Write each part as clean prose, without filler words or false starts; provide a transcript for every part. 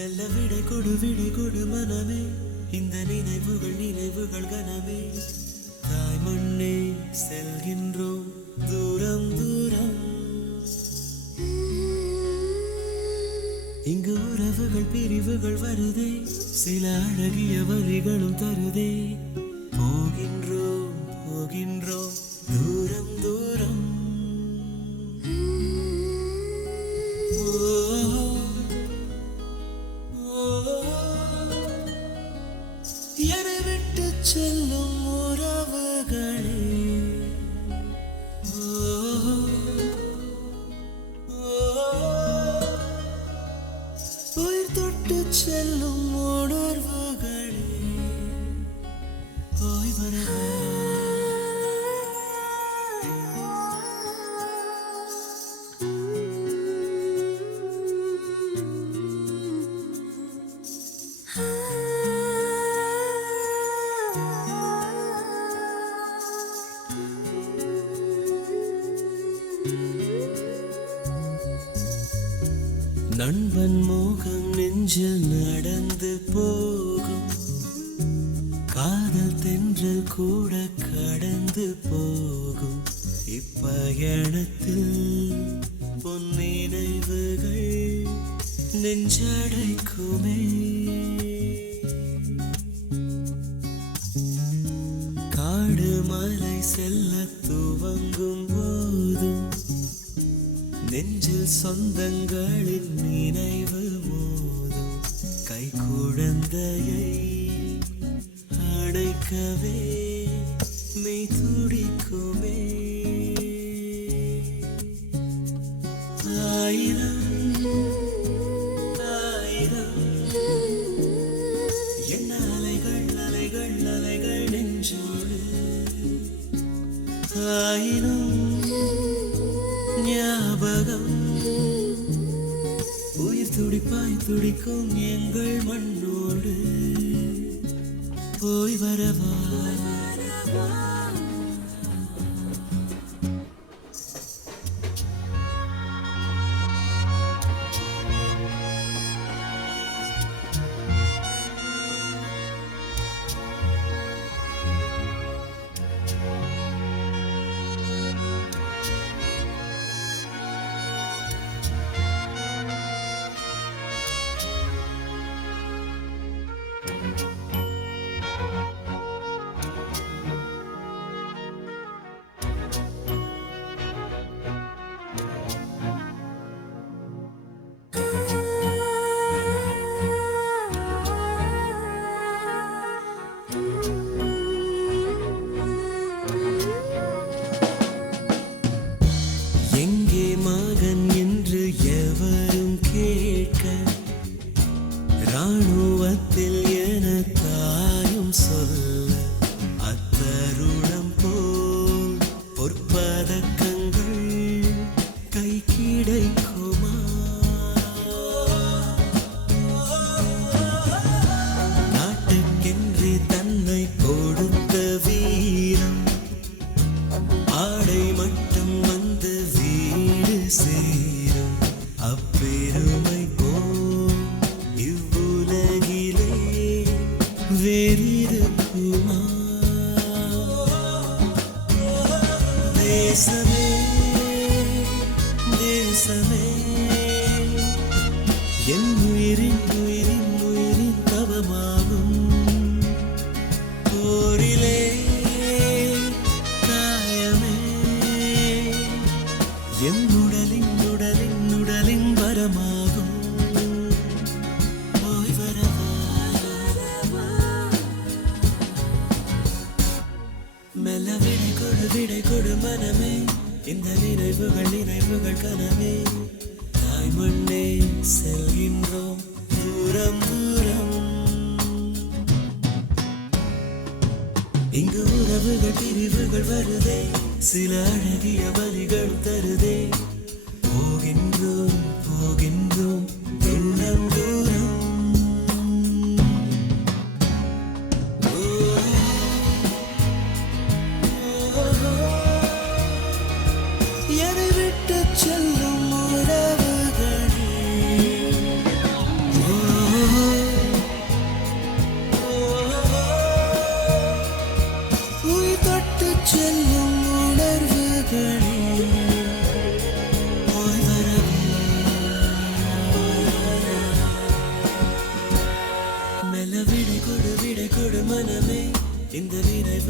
மெல்ல விடை கொடு மனமே, இந்த நினைவுகள் கனமே. தாய் மண்ணே செல்கின்றோம் தூரம் தூரம். இங்கு உறவுகள் பிரிவுகள் வருதே, சில அழகிய வரிகளும் தருதே. போகின்றோம் தூரம் தூரம். என்னை விட்டு செல்லும் உறவுகளே, உயிர் தொட்டு செல்லும் உணர்வுகளே, போய் வரவா. நண்பன் மோகம் நெஞ்சில் நடந்து போகும், காதல் தென்றல் கூட கடந்து போகும். இப்பயணத்தில் பொன் நினைவுகள் நெஞ்சடைக்குமே. காடு மலை செல்ல துவங்கும் போதும் நெஞ்சில் சொந்தங்களின் நினைவு மோதும். கை குழந்தையை அணைக்கவே மெய் துடிக்குமே. ஆயிரம் ஆயிரம் என்ன அலைகள் அலைகள் அலைகள் நெஞ்சோடு. ஆயிரம் ஞாபகம் உயிர் துடிப்பாய் துடிக்கும் எங்கள் மண்ணோடு. போய் வரவா. எங்கே மகன் என்று எவரும் கேட்க, இராணுவத்தில் என தாயும் சொல்ல, அத்தருணம் போல் பொற்பதக்கங்கள் கை கிடைக்குமா? நாட்டுக்கென்றே தன்னை கொடுத்த வீரம், ஆடை மட்டும் வந்து வீடு சேரும். அப்பெருமை போல் இவ்வுலகிலே வேறிருக்குமா? தேசமே தேசமே என் உயிரின் உயிரின் உயிரின் தவமாகும். போரிலே என் உடலின் உடலின் உடலின் வரமாகும். போய் வரவா. மெல்ல விடை கொடு மனமே, இந்த நினைவுகள் கனமே. தாய் மண்ணே செல்கின்றோம் தூரம் தூரம். இங்கு உறவுகள் பிரிவுகள் வருதே, சில அழகிய வரிகள் தருதே. போகின்றோம் தூரம் தூரம். என்னை விட்டு செல்லும் உறவுகளே,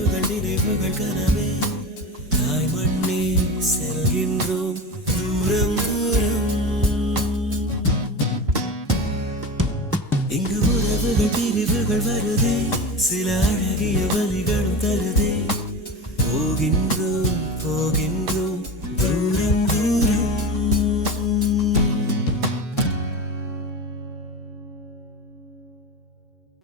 கனவுகள் நினைவுகள் கனவே தாய் மண்ணே செல்கின்றோம் தூரம் தூரம். இங்கு உறவுகள் பிரிவுகள் வருதே சில அழகிய வழிகளும் தருதே போகின்றோம் போகின்றோம்